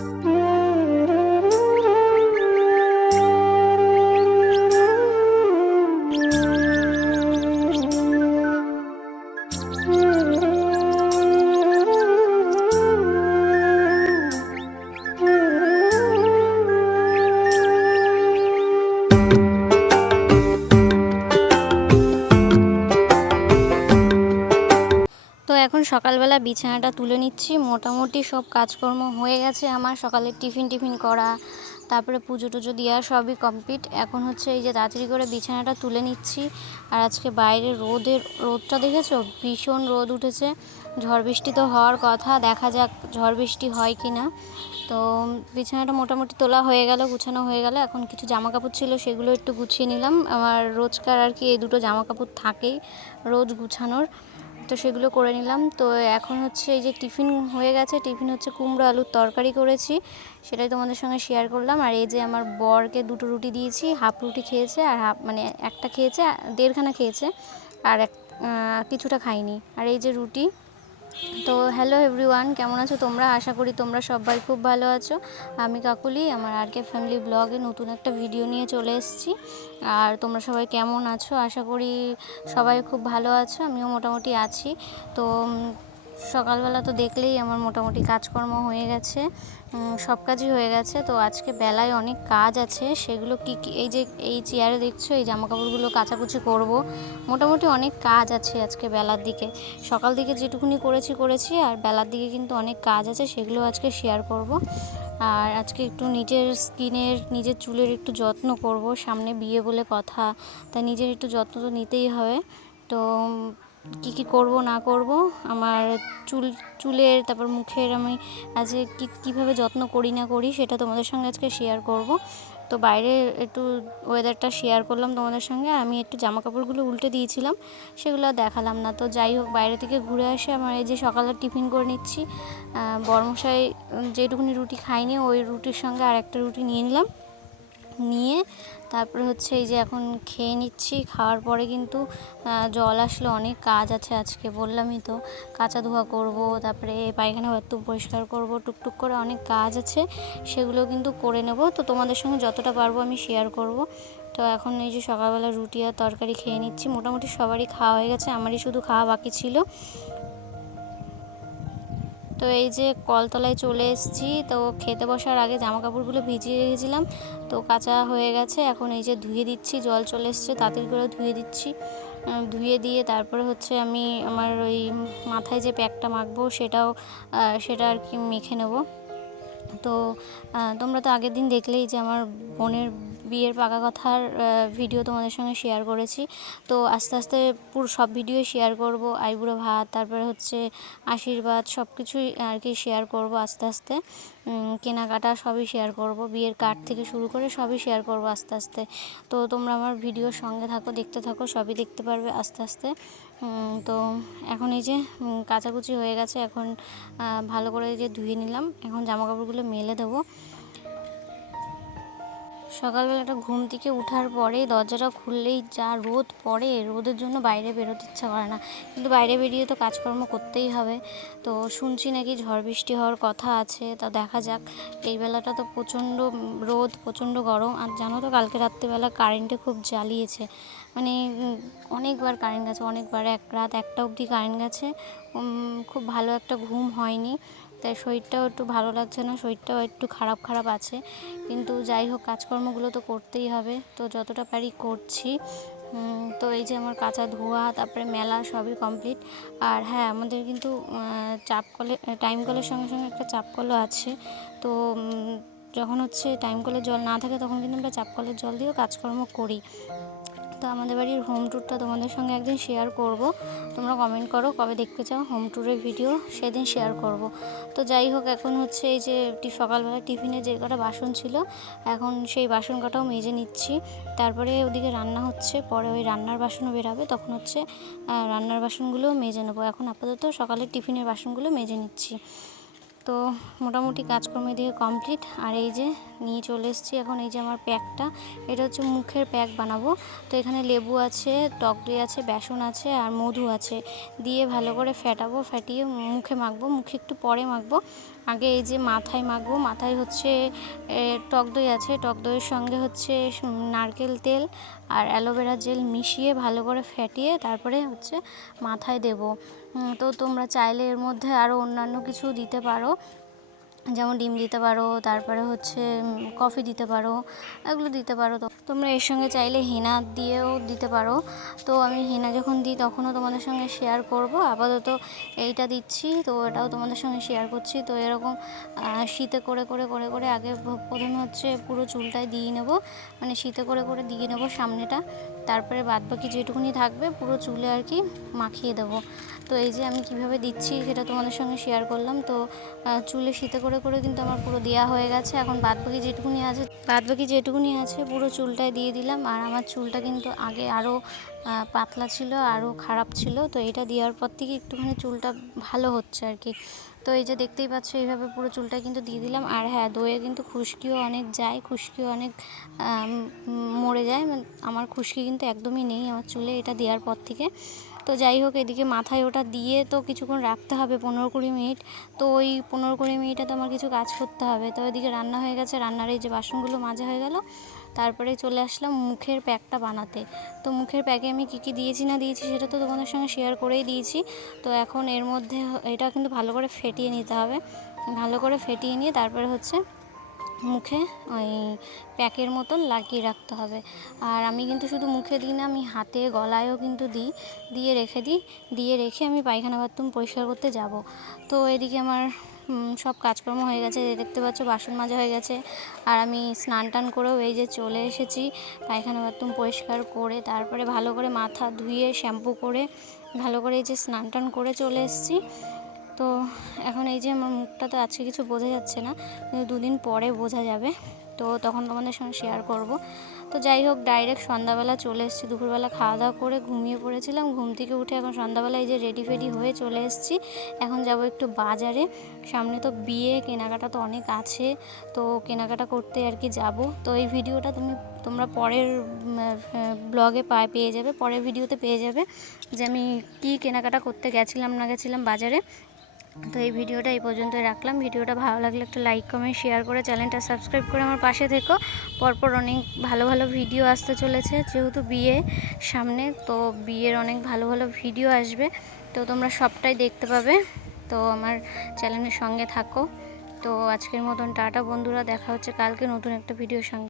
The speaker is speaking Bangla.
Mm. সকালবেলা বিছানাটা তুলে নিচ্ছি। মোটামুটি সব কাজকর্ম হয়ে গেছে আমার। সকালে টিফিন টিফিন করা, তারপরে পুজো টুজো দেওয়া সবই কমপ্লিট এখন হচ্ছে এই যে তাড়াতাড়ি করে বিছানাটা তুলে নিচ্ছি। আর আজকে বাইরে রোদের, রোদটা দেখেছ? ভীষণ রোদ উঠেছে। ঝড় বৃষ্টি তো হওয়ার কথা, দেখা যাক ঝড় বৃষ্টি হয় কি না তো বিছানাটা মোটামুটি তোলা হয়ে গেল, গুছানো হয়ে গেল। এখন কিছু জামা কাপড় ছিল, সেগুলো একটু গুছিয়ে নিলাম। আমার রোজকার আর কি এই দুটো জামা কাপড় থাকেই রোজ গুছানোর। তো সেগুলো করে নিলাম। তো এখন হচ্ছে এই যে টিফিন হয়ে গেছে, টিফিন হচ্ছে কুমড়ো আলুর তরকারি করেছি। সেটাই তোমাদের সঙ্গে শেয়ার করলাম। আর এই যে আমার বরকে দুটো রুটি দিয়েছি হাফ রুটি খেয়েছে আর হাফ মানে একটা খেয়েছে, দেড়খানা খেয়েছে। আর এক কিছুটা খাইনি। আর এই যে রুটি তো হ্যালো এভরিওয়ান কেমন আছো তোমরা? আশা করি তোমরা সবাই খুব ভালো আছো। আমি কাকুলি, আমার আর কে ফ্যামিলি ব্লগে নতুন একটা ভিডিও নিয়ে চলে এসেছি। আর তোমরা সবাই কেমন আছো? আশা করি সবাই খুব ভালো আছো, আমিও মোটামুটি আছি। তো সকালবেলা তো দেখলেই আমার মোটামুটি কাজকর্ম হয়ে গেছে সব কাজই হয়ে গেছে। তো আজকে বেলায় অনেক কাজ আছে, সেগুলো কি কি, এই যে, এই চেয়ারে দেখছ, এই জামা কাপড়গুলো কাচাকুচি করব, মোটামুটি অনেক কাজ আছে আজকে বেলার দিকে। সকাল দিকে যেটুকুনি করেছি করেছি, আর বেলার দিকে কিন্তু অনেক কাজ আছে, সেগুলো আজকে শেয়ার করব। আর আজকে একটু নিজের স্কিনের, নিজের চুলের একটু যত্ন করব, সামনে বিয়ে বলে কথা, তাই নিজের একটু যত্ন তো নিতেই হবে। তো কি কি করব, না করব, আমার চুল, চুলের, তারপর মুখের আমি আজকে কী, কীভাবে যত্ন করি, না করি, সেটা তোমাদের সঙ্গে আজকে শেয়ার করব। তো বাইরে একটু ওয়েদারটা শেয়ার করলাম তোমাদের সঙ্গে, আমি একটু জামা কাপড়গুলো উল্টে দিয়েছিলাম, সেগুলো দেখালাম না। তো যাই হোক, বাইরে থেকে ঘুরে আসে আমার এই যে সকালে টিফিন করে নিচ্ছি বরমশাই যেটুকুনি রুটি খাইনি, ওই রুটির সঙ্গে আর একটা রুটি নিয়ে নিলাম। নিয়ে তারপরে হচ্ছে এই যে এখন খেয়ে নিচ্ছি। খাওয়ার পরে কিন্তু জল আসলে অনেক কাজ আছে আজকে বললামই তো। কাঁচা ধোয়া করব, তারপরে পায়খানা বাথরুম পরিষ্কার করব, টুকটুক করে অনেক কাজ আছে, সেগুলো কিন্তু করে নেব। তো তোমাদের সঙ্গে যতটা পারব আমি শেয়ার করব। তো এখন এই যে সকালবেলা রুটি আর তরকারি খেয়ে নিচ্ছি, মোটামুটি সবারই খাওয়া হয়ে গেছে, আমারই শুধু খাওয়া বাকি ছিল। তো এই যে কলতলায় চলে এসেছি, তো খেতে বসার আগে জামা কাপড়গুলো ভিজিয়ে রেখেছিলাম। তো কাঁচা হয়ে গেছে, এখন এই যে ধুয়ে দিচ্ছি, জল চলে এসছে তাঁতির করে ধুয়ে দিচ্ছি। ধুয়ে দিয়ে তারপরে হচ্ছে আমি আমার ওই মাথায় যে প্যাকটা মাখবো সেটাও সেটা আর কি মেখে নেব। তো তোমরা তো আগের দিন দেখলেই যে আমার বোনের বিয়ের পাকা কথার ভিডিও তোমাদের সঙ্গে শেয়ার করেছি। তো আস্তে আস্তে পুরো সব ভিডিও শেয়ার করব, আইবুড়ো ভাত, তারপরে হচ্ছে আশীর্বাদ সব কিছুই আর কি শেয়ার করব আস্তে আস্তে। কেনাকাটা সবই শেয়ার করব। বিয়ের কার্ড থেকে শুরু করে সবই শেয়ার করব আস্তে আস্তে। তো তোমরা আমার ভিডিওর সঙ্গে থাকো, দেখতে থাকো, সবই দেখতে পারবে আস্তে আস্তে। তো এখন এই যে কাচাকুচি হয়ে গেছে। এখন ভালো করে যে ধুয়ে নিলাম। এখন জামা কাপড়গুলো মেলে দেবো। সকালবেলাটা ঘুম থেকে ওঠার পরে দরজাটা খুললেই যা রোদ পড়ে, রোদের জন্য বাইরে বেরোতে ইচ্ছা করে না। কিন্তু বাইরে বেরিয়ে তো কাজকর্ম করতেই হবে। তো শুনছি নাকি ঝড় বৃষ্টি হওয়ার কথা আছে, তা দেখা যাক। এই বেলাটা তো প্রচণ্ড রোদ, প্রচণ্ড গরম। আর জানো তো কালকে রাত্রিবেলা কারেন্টে খুব জ্বালিয়েছে। মানে অনেকবার কারেন্ট গেছে, অনেকবার, এক রাত একটা অবধি কারেন্ট গেছে। খুব ভালো একটা ঘুম হয়নি। তাই শরীরটাও একটু ভালো লাগছে না, শরীরটাও একটু খারাপ খারাপ আছে। কিন্তু যাই হোক, কাজকর্মগুলো তো করতেই হবে। তো যতটা পারি করছি। তো এই যে আমার কাঁচা ধোয়া, তারপরে মেলা সবই কমপ্লিট আর হ্যাঁ আমাদের কিন্তু চাপ কলে টাইম কলের সঙ্গে সঙ্গে একটা চাপ কলও আছে। তো যখন হচ্ছে টাইম কলের জল না থাকে, তখন কিন্তু আমরা চাপ কলের জল দিয়েও কাজকর্ম করি। তো আমাদের বাড়ির হোম ট্যুরটা তোমাদের সঙ্গে একদিন শেয়ার করব। তোমরা কমেন্ট করো কবে দেখতে চাও হোম ট্যুরের ভিডিও সেদিন শেয়ার করব। তো যাই হোক, এখন হচ্ছে এই যে সকালবেলা টিফিনে যে কটা বাসন ছিল, এখন সেই বাসন কটাও মেজে নিচ্ছি। তারপরে ওদিকে রান্না হচ্ছে, পরে ওই রান্নার বাসনও বেরাবে, তখন হচ্ছে রান্নার বাসনগুলোও মেজে নেব। এখন আপাতত সকালের টিফিনের বাসনগুলো মেজে নিচ্ছি। তো মোটামুটি কাজকর্ম দিয়ে কমপ্লিট আর এই যে নিয়ে চলে এসেছি এখন এই যে আমার প্যাকটা এটা হচ্ছে মুখের প্যাক বানাবো। তো এখানে লেবু আছে টক দই আছে বেসন আছে আর মধু আছে। দিয়ে ভালো করে ফেটাবো ফাটিয়ে মুখে মাখবো মুখে একটু পরে মাখবো। আগে এই যে মাথায় মাখবো, মাথায় হচ্ছে টক দই আছে। টক দইয়ের সঙ্গে হচ্ছে নারকেল তেল আর অ্যালোভেরা জেল মিশিয়ে ভালো করে ফেটিয়ে তারপরে হচ্ছে মাথায় দেব। তো তোমরা চাইলে এর মধ্যে আরও অন্যান্য কিছু দিতে পারো। যেমন ডিম দিতে পারো, তারপরে হচ্ছে কফি দিতে পারো, এগুলো দিতে পারো। তো তোমরা এর সঙ্গে চাইলে হেনা দিয়েও দিতে পারো। তো আমি হেনা যখন দিই, তখনও তোমাদের সঙ্গে শেয়ার করব। আপাতত এইটা দিচ্ছি, তো এটাও তোমাদের সঙ্গে শেয়ার করছি। তো এরকম শীতে করে করে করে করে আগে প্রথমে হচ্ছে পুরো চুলটায় দিয়ে নেব। মানে শীতে করে করে দিয়ে নেব সামনেটা। তারপরে বাদ বাকি যেটুকুনি থাকবে, পুরো চুলে আর কি মাখিয়ে দেবো। তো এই যে আমি কীভাবে দিচ্ছি, সেটা তোমাদের সঙ্গে শেয়ার করলাম। তো চুলে শীতে করে করে করে কিন্তু আমার পুরো দেওয়া হয়ে গেছে। এখন বাদ বাকি যেটুকুনি আছে বাদ বাকি যেটুকুনি আছে পুরো চুলটায় দিয়ে দিলাম। আর আমার চুলটা কিন্তু আগে আরও পাতলা ছিল আরও খারাপ ছিল। তো এটা দেওয়ার পর থেকে একটুখানি চুলটা ভালো হচ্ছে আর কি। তো এই যে দেখতেই পাচ্ছ, এইভাবে পুরো চুলটা কিন্তু দিয়ে দিলাম। আর হ্যাঁ দইয়ে কিন্তু খুশকিও অনেক যায়, খুশকিও অনেক মরে যায়। মানে আমার খুশকি কিন্তু একদমই নেই আমার চুলে। এটা দেওয়ার পর থেকে তো যাই হোক, এদিকে মাথায় ওটা দিয়ে তো কিছুক্ষণ রাখতে হবে পনেরো কুড়ি মিনিট। তো ওই পনেরো কুড়ি মিনিটে তো আমার কিছু কাজ করতে হবে। তো এদিকে রান্না হয়ে গেছে, রান্নার এই যে বাসনগুলো মাজা হয়ে গেল। তারপরে চলে আসলাম মুখের প্যাকটা বানাতে। তো মুখের প্যাকে আমি কী কী দিয়েছি না দিয়েছি সেটা তো তোমাদের সঙ্গে শেয়ার করেই দিয়েছি। তো এখন এর মধ্যে এটা কিন্তু ভালো করে ফেটিয়ে নিতে হবে। ভালো করে ফেটিয়ে নিয়ে তারপরে হচ্ছে মুখে ওই প্যাকের মতন লাগিয়ে রাখতে হবে। আর আমি কিন্তু শুধু মুখে দিই না, আমি হাতে গলায়ও কিন্তু দিই। দিয়ে রেখে দিই। দিয়ে রেখে আমি পায়খানা বাথরুম পরিষ্কার করতে যাব। তো এদিকে আমার সব কাজকর্ম হয়ে গেছে। দেখতে পাচ্ছ, বাসন মাজা হয়ে গেছে। আর আমি স্নান টান করেও এই যে চলে এসেছি পায়খানা বাথরুম পরিষ্কার করে। তারপরে ভালো করে মাথা ধুয়ে, শ্যাম্পু করে, ভালো করে এই যে স্নান টান করে চলে এসেছি। তো এখন এই যে আমার মুখটা তো আজকে কিছু বোঝা যাচ্ছে না দুদিন পরে বোঝা যাবে। তো তখন তোমাদের সঙ্গে শেয়ার করব। তো যাই হোক ডাইরেক্ট সন্ধ্যাবেলা চলে এসেছি। দুপুরবেলা খাওয়া দাওয়া করে ঘুমিয়ে পড়েছিলাম। ঘুম থেকে উঠে এখন সন্ধ্যাবেলা এই যে রেডি ফেডি হয়ে চলে এসেছি। এখন যাব একটু বাজারে। সামনে তো বিয়ে, কেনাকাটা তো অনেক আছে। তো কেনাকাটা করতে আর কি যাব। তো এই ভিডিওটা তুমি, তোমরা পরের ব্লগে পা পেয়ে যাবে। পরের ভিডিওতে পেয়ে যাবে যে আমি কী কেনাকাটা করতে গেছিলাম, না গেছিলাম বাজারে। তো এই ভিডিওটা এই পর্যন্তই রাখলাম। ভিডিওটা ভালো লাগলে একটা লাইক কমেন্ট শেয়ার করে চ্যানেলটা সাবস্ক্রাইব করে আমার পাশে থেকো। পরপর অনেক ভালো ভালো ভিডিও আসতে চলেছে, যেহেতু বিয়ে সামনে, তো বিয়ের অনেক ভালো ভালো ভিডিও আসবে। তো তোমরা সবটাই দেখতে পাবে। তো আমার চ্যানেলের সঙ্গে থাকো। তো আজকের মতন টাটা বন্ধুরা, দেখা হচ্ছে কালকে নতুন একটা ভিডিওর সঙ্গে।